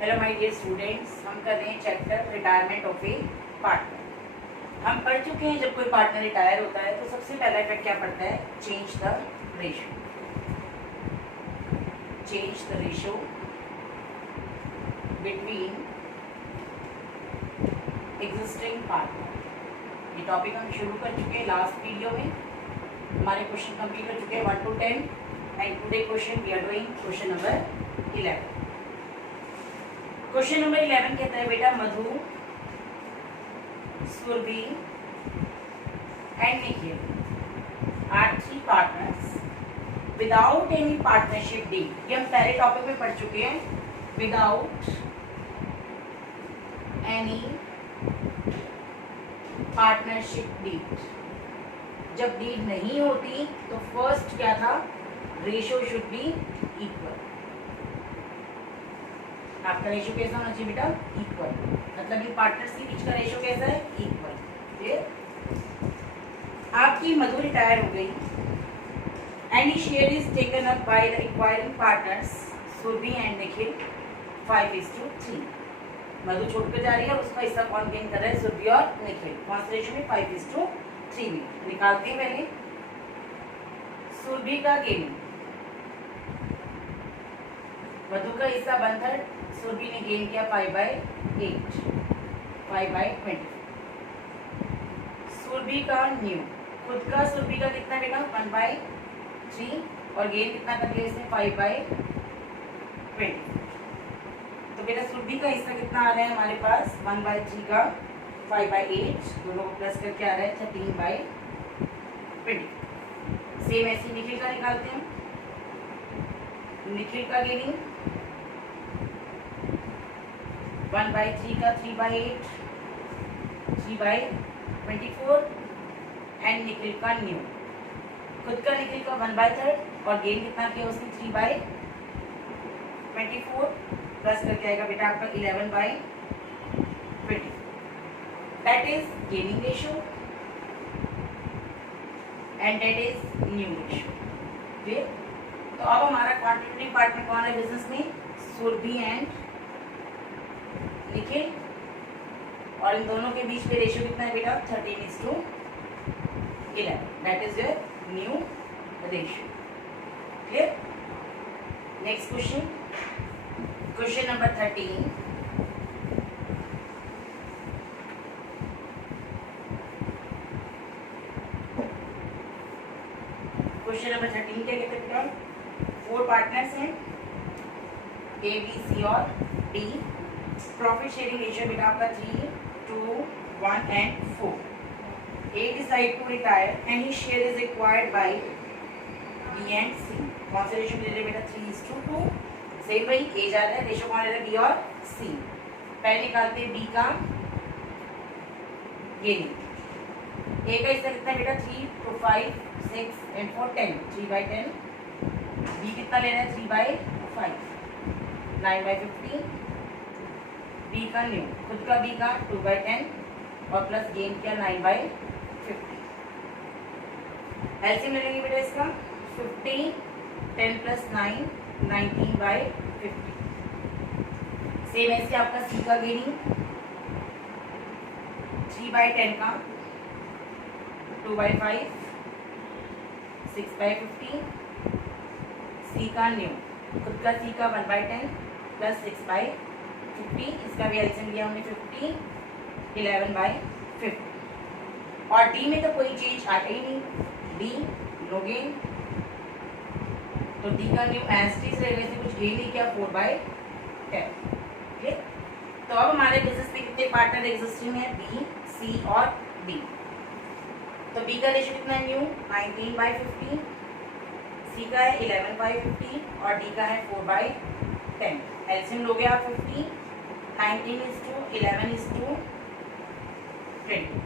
Hello my dear students, हम कर रहे हैं chapter retirement of A partner. हम पढ़ चुके हैं जब कोई पार्टनर रिटायर होता है तो सबसे पहला इफेक्ट क्या पड़ता है, change the ratio. Change the ratio between existing partner. ये टॉपिक हम शुरू कर चुके हैं लास्ट वीडियो में। हमारे क्वेश्चन कंप्लीट कर चुके हैं 1 to 10 and today question we are doing question number 11। Question number 11 कहता है बेटा, Madhu, Surbhi and Nikhil are 3 partners without any partnership deed. ये हम पहले टॉपिक में पढ़ चुके हैं, विदाउट एनी पार्टनरशिप डीड। जब डीड नहीं होती तो फर्स्ट क्या था, रेशियो शुड बी इक्वल। आपका रेशियो कैसा होना चाहिए बेटा, इक्वल। मतलब ये पार्टनर्स के बीच का रेशियो कैसा है, इक्वल। आपकी मधु रिटायर हो गई and share is taken up by the acquiring partners Surbhi and Nikhil 5:3। Madhu छोड़कर जा रही है, उसका हिस्सा कौन गेन कर रहा है, सुरभि और निखिल। कौन से रेशियो में, 5:3 में। निकालते हैं पहले सुरभि का गेनिंग। मधु का हिस्सा 1/3, सुरभि ने गेन किया 5/8, 5/20। सुरभि का न्यू, खुद का सुरभि का कितना बेटा, 1/3 और गेन कितना कर लिया इसने, 5/20। तो बेटा सुरभि का हिस्सा कितना आ रहा है हमारे पास, 1/3 का 5/8, दोनों को प्लस करके आ रहा है 13/20। सेम ऐसे निखिल का निकालते हैं। निखिल का गेनिंग 1/3 का 3/8, 3/24 एंड निखिल का न्यू, खुद का निखिल का 1/3 और गेन कितना किया उसने, 3/24 प्लस करके आएगा बेटा आपका 11/20। That is gaining ratio and that is new ratio. Clear. तो अब हमारा क्वांटिटेटिव पार्टनर कौन है बिजनेस में, सुरभि एंड निखिल, और इन दोनों के बीच में रेशियो कितना है बेटा, 13:11। That is your new ratio. Clear. Next question, question number 13। Question number 13 क्या कहते हैं बेटा, 4 पार्टनर्स हैं ए, बी, सी और डी। प्रॉफिट शेयरिंग रेशियो बेटा आपका 3:1 and 4। A decide to retire and his share is acquired by B and C. कौन से रेशियो ले रहे बेटा, 3:2। सेम भाई, ए जा रहा है, रेशियो कौन ले रहा है, बी और सी। पहले निकालते हैं बी का गेनिंग। ए का हिस्सा कितना बेटा, 3 to 5 6 and 4 10, 3/10। बी कितना ले रहा है, 3/5, 9/15। बी का न्यू, खुद का बी का 2/10 और प्लस गेन किया 9/50। एलसीएम ले लेंगे बेटा इसका, 15 10 + 9 19/50। सेम ऐसे आपका सी का गेनिंग 3/10 का 2/5 6/15। सी का न्यू, खुद का सी का 1/10 प्लस 6/50। इसका भी एलसीएम लिया हमने 50, 11/50। और डी में तो कोई चेंज आता ही नहीं, डी नो गेन, तो डी का न्यू एज टी से कुछ गेन नहीं किया, 4/10। ठीक। तो अब हमारे बिजनेस में कितने पार्टनर एग्जिस्टिंग है, बी, सी और डी। तो बी का रेशियो कितना है, न्यू 19/50, सी का है 11/50 और डी का है 4/10। एलसीएम लो गया 50, 19:11:20।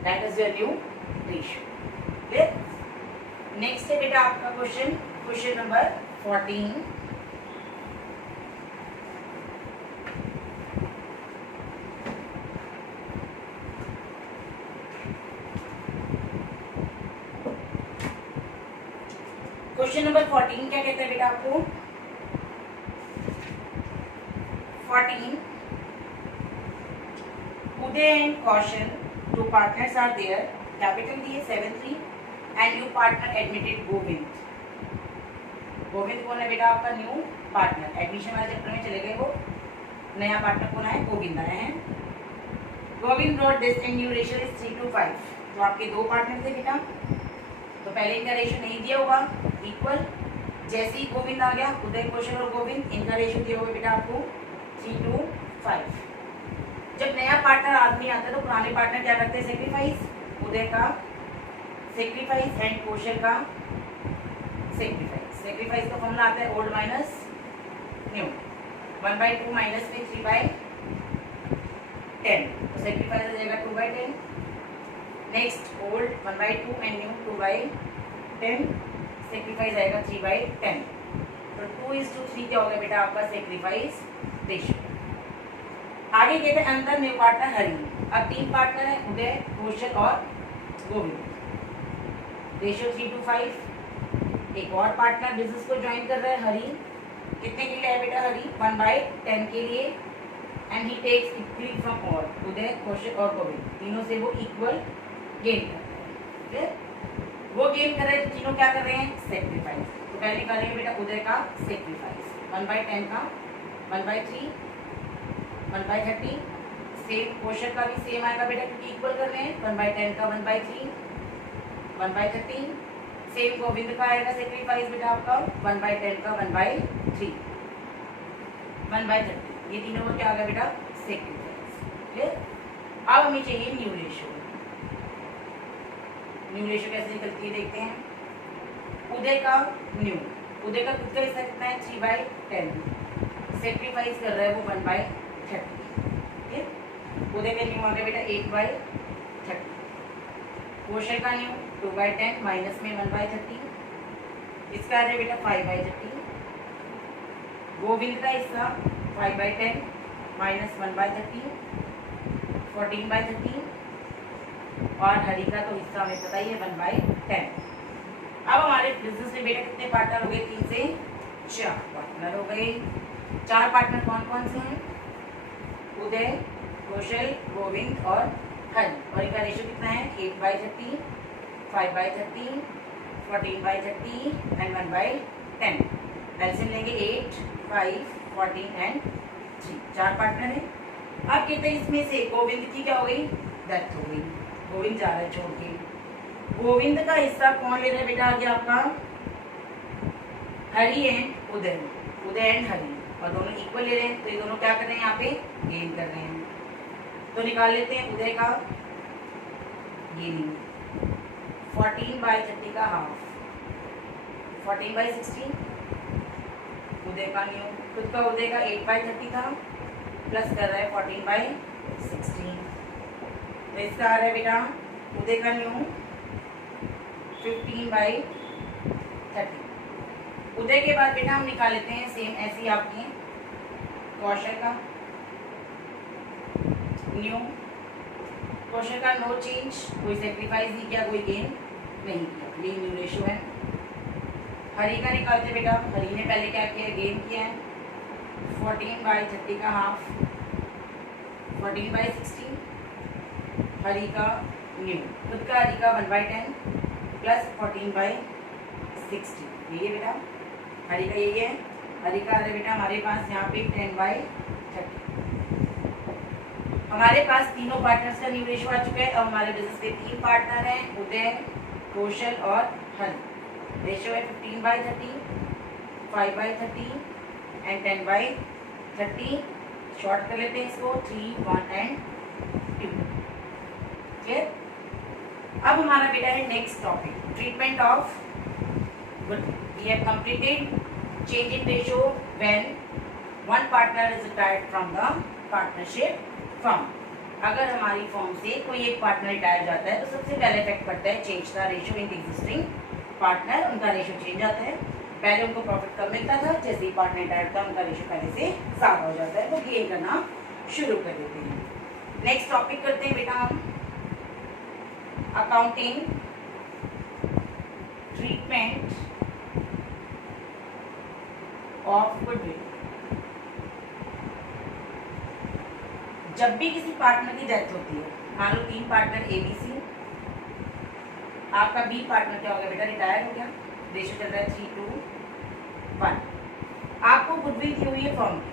That is your new ratio. Clear. Next है बेटा आपका question, question number 14। Question number 14 क्या कहते हैं बेटा आपको, 14 Uday and Kaushal, two partners are there. Capital दिए 7-3 and new partner admitted Govind. Govind कौन है बेटा आपका न्यू पार्टनर, एडमिशन वाले चैप्टर में चले गए, वो नया पार्टनर कौन है, गोविंद आए हैं. Govind road this in new ratio is 3:5. तो आपके दो पार्टनर थे बेटा, तो पहले इनका रेशियो नहीं दिया होगा इक्वल. जैसे ही गोविंद आ गया, उदय कौशल और गोविंद, इनका रेशियो दिया होगा बेटा आपको 3:5. जब नया पार्टनर आदमी आता है तो पुराने पार्टनर क्या करते हैं, सेक्रीफाइस. उदय का सेक्रीफाइस एंड कौशल का सेक्रीफाइस. सेक्रीफाइस का फॉर्मूला आता है ओल्ड माइनस न्यू. 1/2 माइनस में 3/10. तो सेक्रीफाइस हो जाएगा 2/10. Next old 1/2 and new 2/10. Sacrifice आएगा 3/10. तो 2:3 क्या होगा बेटा आपका सेक्रीफाइस रेशियो. आगे कहते हैं अंदर न्यू पार्टनर हरि. अब 3 पार्टनर है, उदय कौशल और गोविंद. रेशियो 3:5. एक और पार्टनर बिजनेस को ज्वाइन कर रहा है हरि. कितने के लिए है बेटा हरि, 1/10 के लिए. And he takes equally from all, Uday Kaushal और गोविंद, तीनों से वो इक्वल गेन कर रहे हैं. वो गेन कर रहे हैं, तीनों क्या कर रहे हैं, सेक्रीफाइस. तो पहले निकालेंगे बेटा उदय का सेक्रीफाइस. 1/10 का 1/3, 1/30. सेम कौशल का भी सेम आएगा बेटा, क्योंकि इक्वल कर रहे हैं. 1/10 का 1/3, 1/30. सेम गोविंद का आएगा सेक्रीफाइस बेटा आपका 1/10 का 1/3, 1/30. ये तीनों को क्या आ गया बेटा, सेक्रीफाइस. क्लियर. अब हमें चाहिए न्यू रेशियो. न्यू रेशियो कैसे निकलती है देखते हैं. उदय का न्यू, उदय का खुद का हिस्सा कितना है, 3/10. सेक्रीफाइस कर रहा है वो 1/30. उदय का न्यू आ गया बेटा 8/30. कौशल का न्यू 2/10 माइनस में 1/30. इसका आ रहा है बेटा 5/30. गोविंद का हिस्सा 5/10 माइनस 1/30, 14/30. और हरि का तो हिस्सा हमें पता ही है 1/10. अब हमारे बिजनेस में बेटा कितने पार्टनर हो गए, 3 से 4 पार्टनर हो गए. 4 पार्टनर कौन कौन से हैं, उदय कौशल गोविंद और हरि. और इनका रेशियो कितना है, 8/30, 5/30, 14/30 एंड 1/10. एलसीएम लेंगे 8, 5, 14 एंड 3. 4 पार्टनर है. अब कहते हैं इसमें से गोविंद की क्या हो गई, डेथ हो गई. गोविंद जा रहा है छोड़ के. गोविंद का हिस्सा कौन ले रहा है बेटा आगे आपका, Hari and Uday. Uday and Hari, और दोनों इक्वल ले रहे हैं. तो ये दोनों क्या कर रहे हैं, यहाँ पे गेन कर रहे हैं. तो निकाल लेते हैं उदय का ये नहीं, 14/30 का हाफ, 14/16. उदय का न्यू, खुद का उदय का 8/30 था, प्लस कर रहा है 14/16. तो इसका आ रहा है बेटा उदय का न्यू 15/30. उदय के बाद बेटा हम निकाल लेते हैं सेम ऐसी आपकी कौशल का न्यू. कौशल का नो चेंज, कोई सेक्रीफाइस नहीं किया, कोई गेन नहीं किया, ये न्यू रेशियो है. हरि का निकालते बेटा, हरि ने पहले क्या किया, गेन किया है 14/30 का हाफ, 14/16. हरि का न्यू, खुद का हरि का 1/10 प्लस 14/60. यही है बेटा हरि का, यही है हरि का. अरे बेटा हमारे पास यहाँ पे 10/30. हमारे पास तीनों पार्टनर्स का न्यू रेशियो आ चुका है. अब हमारे बिजनेस के 3 पार्टनर हैं, उदय कौशल और हरि. रेशियो है 15/30, 5/30 एंड 10/30. शॉर्ट कर लेते हैं इसको 3, 1 एंड 2. क्लियर. अब हमारा बेटा है next topic, treatment of goodwill. We have completed change in ratio when one partner is retired from the partnership firm. अगर हमारी फॉर्म से कोई एक पार्टनर रिटायर जाता है तो सबसे पहले इफेक्ट पड़ता है change the ratio in existing partner. उनका रेशियो चेंज आता है. पहले उनको प्रॉफिट कम मिलता था, जैसे ही पार्टनर रिटायर होता है उनका रेशियो पहले से ज़्यादा हो जाता है, तो गेन करना शुरू कर देते हैं. नेक्स्ट टॉपिक करते हैं बेटा हम अकाउंटिंग ट्रीटमेंट ऑफ गुडविल. जब भी किसी पार्टनर की डेथ होती है, मान लो 3 पार्टनर ABC, आपका B पार्टनर क्या हो गया बेटा, रिटायर हो गया, रेशियो चल रहा है 3:1। आपको गुडविल की हुई है फर्म की,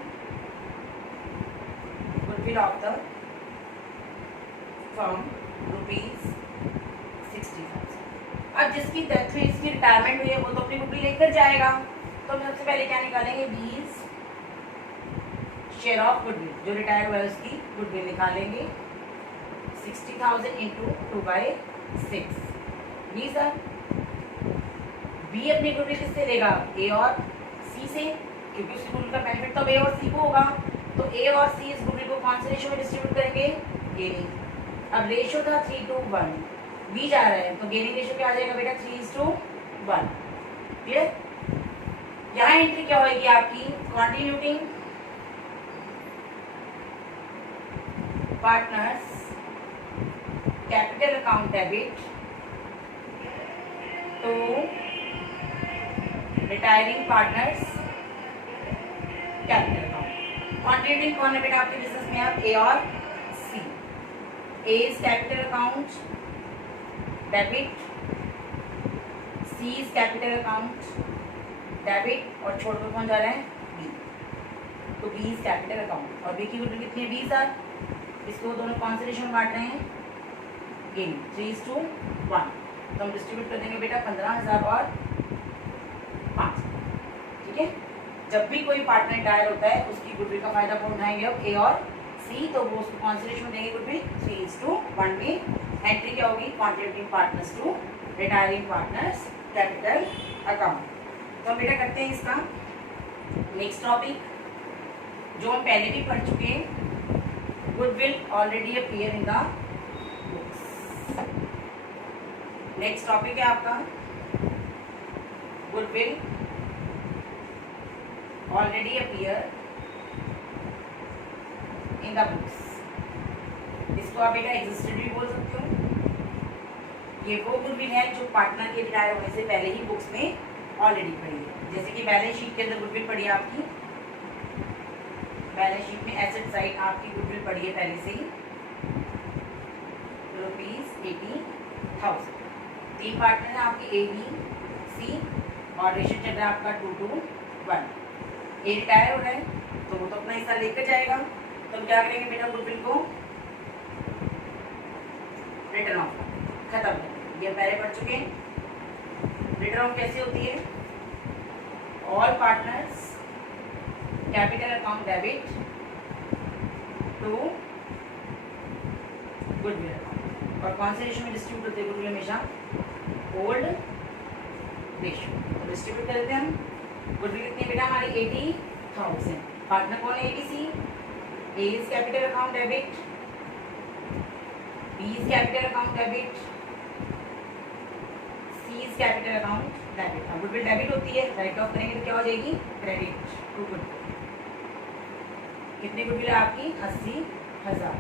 गुडविल ऑफ द फर्म ₹60,000। अब जिसकी डेथ हुई, जिसकी रिटायरमेंट हुई है, वो तो अपनी गुडविल लेकर जाएगा, तो हम सबसे पहले क्या निकालेंगे, बीस शेयर ऑफ गुडविल, जो रिटायर हुआ है उसकी गुडविल निकालेंगे, 60,000 इंटू 2/6। बी सर, बी अपनी गुडविल किससे लेगा, ए और सी से, क्योंकि उस गुडविल का बेनिफिट तो ए और सी को होगा, तो ए और सी इस गुडविल को कौन से रेशियो में डिस्ट्रीब्यूट करेंगे, गेनिंग। अब रेशियो था 3:1, बी जा रहा है, तो गेनिंग रेशियो क्या आ जाएगा बेटा, 3:1। क्लियर। यहाँ एंट्री क्या होगी आपकी, contributing partners capital account debit to retiring partners capital account. Contributing कौन है बेटा आपके बिजनेस में, आप ए और C. A is capital account debit, C is capital account debit, और छोड़ कर कौन जा रहा है, बी, तो बी इज कैपिटल अकाउंट। और बी की गुडविल कितनी है, 20,000, इसको दोनों कौन से रेशियो में बांट रहे हैं, गेन, 3:1। तो हम डिस्ट्रीब्यूट कर देंगे बेटा 15,000 और 5। ठीक है। जब भी कोई पार्टनर रिटायर होता है, उसकी गुडविल का फायदा कौन उठाएंगे, अब ए और सी, तो वो उसको कौन से रेशियो में देंगे गुडविल, 3:1 में। एंट्री क्या होगी, contributing partners to retiring partners capital account. तो हम बेटा करते हैं इसका नेक्स्ट टॉपिक, जो हम पहले भी पढ़ चुके हैं, goodwill already appear in the books. Next topic है आपका goodwill already appear in the books. इसको आप बेटा एग्जिस्टेड भी बोल सकते हो। ये वो गुडविल है जो पार्टनर के रिटायर होने से पहले ही बुक्स में ऑलरेडी पड़ी है। जैसे कि बैलेंस शीट के अंदर गुडविल पड़ी है आपकी, बैलेंस शीट में एसेट साइड आपकी गुडविल पड़ी है पहले से ही, ₹80,000। 3 पार्टनर है आपके, ए बी सी, और रेशियो चल रहा है आपका 2:1। ए रिटायर हो रहा है, तो वो तो अपना हिस्सा लेकर जाएगा, तो हम क्या करेंगे बेटा, गुडविल को रिटर्न ऑफ खत्म कर देंगे। ये पहले पढ़ चुके हैं। रिटर्न ऑफ कैसे होती है, all partners capital account debit to goodwill account. और कौन से रेशियो में डिस्ट्रीब्यूट होते हैं गुडविल, हमेशा ओल्ड रेशियो। तो डिस्ट्रीब्यूट कर देते हैं हम। गुडविल कितनी बेटा हमारी, 80,000। पार्टनर कौन है, ABC, A is capital account debit, B is capital account debit, C is capital account debit. अब गुडविल डेबिट होती है, राइट ऑफ करेंगे तो क्या हो जाएगी, क्रेडिट टू गुडविल। कितनी गुडविल है आपकी, 80,000।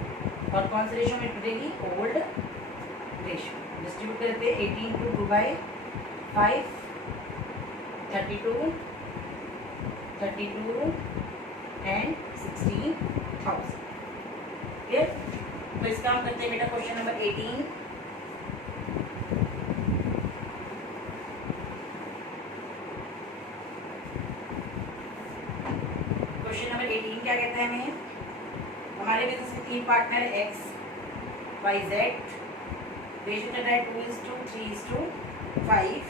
और कौन से रेशियो में टूटेगी, ओल्ड रेशियो। डिस्ट्रीब्यूट करते हैं 18 × 2/5, 32 एंड 16,000। क्लियर। तो इसका हम करते हैं बेटा क्वेश्चन नंबर 18। क्वेश्चन नंबर 18 क्या कहता है हमें, हमारे बिजनेस में 3 पार्टनर है, एक्स वाई जेड, रेशियो चल रहा है 2:3:5।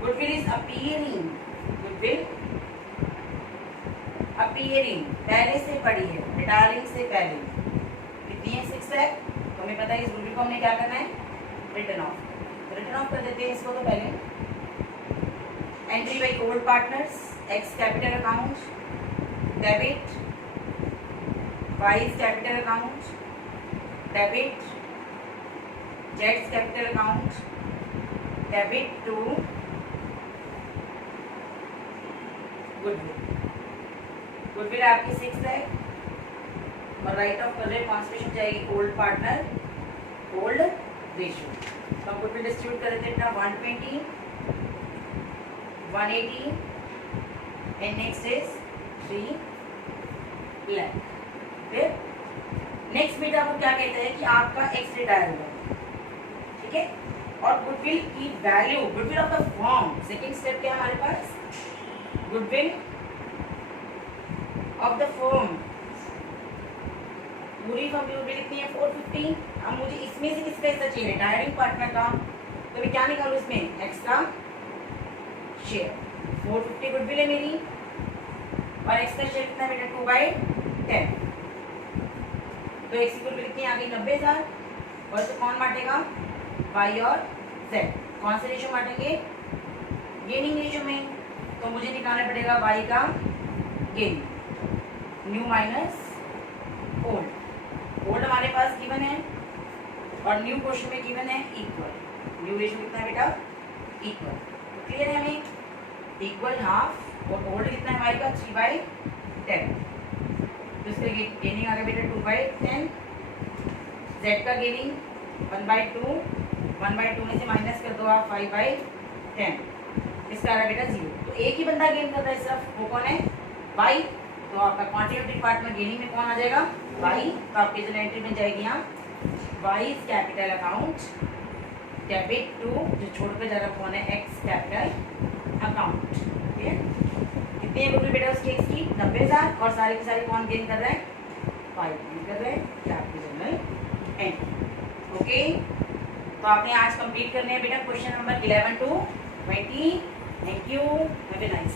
Goodwill is appearing, goodwill appearing पहले से पड़ी है, रिटायरिंग से पहले कितनी है, 6 है। तो हमें पता है इस गुडविल को हमने क्या करना है, रिटर्न ऑफ। रिटर्न ऑफ कर देते हैं इसको। तो पहले entry by old partners, X capital account debit, Y is capital account debit, जेड्स capital account debit to goodwill. Goodwill आपकी 6 है, और राइट ऑफ कर रहे हैं, कॉन्सेंट्रेशन जाएगी ओल्ड पार्टनर ओल्ड रेशियो। तो हम गुडविल डिस्ट्रीब्यूट कर देते हैं 120, 180 एंड नेक्स्ट इज 3 lakh। फिर कहते हैं कि आपका एक्स रिटायर हुआ, ठीक है। और गुडविल की value, goodwill of the firm, second step क्या है हमारे पास, गुडविल ऑफ द फर्म, पूरी फर्म की गुडविल कितनी है 450। अब मुझे इसमें से किसका हिस्सा चाहिए, रिटायरिंग पार्टनर का, तो मैं क्या निकालूं इसमें, एक्स का शेयर, 450 गुडविल है मेरी और एक्स का शेयर कितना बेटा 2/10, तो एक्स की गुडविल कितनी आ गई 90,000 और इसे कौन बांटेगा, वाई और जेड, कौन से रेशो बांटेंगे, गेनिंग रेशो में, तो मुझे निकालना पड़ेगा वाई का gain, new minus old, old हमारे पास गिवन है और न्यू क्वेश्चन में गिवन है इक्वल, न्यू रेशो कितना है बेटा इक्वल, तो क्लियर है हमें, इक्वल हाफ और ओल्ड कितना है हमारे का 3/10, तो इसका गेनिंग आ गया बेटा 2/10, जेड का गेनिंग 1/2, 1/2 में से माइनस कर दो आप 5/10, इसका आ रहा बेटा 0, तो एक ही बंदा गेन कर रहा है सिर्फ, वो कौन है वाई, तो आपका क्वांटिटेटिव पार्ट में गेनिंग में कौन आ जाएगा वाई, तो आपकी जो एंट्री में जाएगी यहाँ Y capital account debit to, जो छोड़कर जा रहा कौन है एक्स कैपिटल अकाउंट, ठीक है। कितनी है गुडविल बेटा उसकी एक्स की 90,000 और सारे के सारे कौन गेन कर रहे हैं, 5 गेन कर रहे हैं, क्या आपकी जनरल एंट्री, ओके। तो आपने आज कंप्लीट करने हैं बेटा question number 11 to 20। Thank you, have a nice day.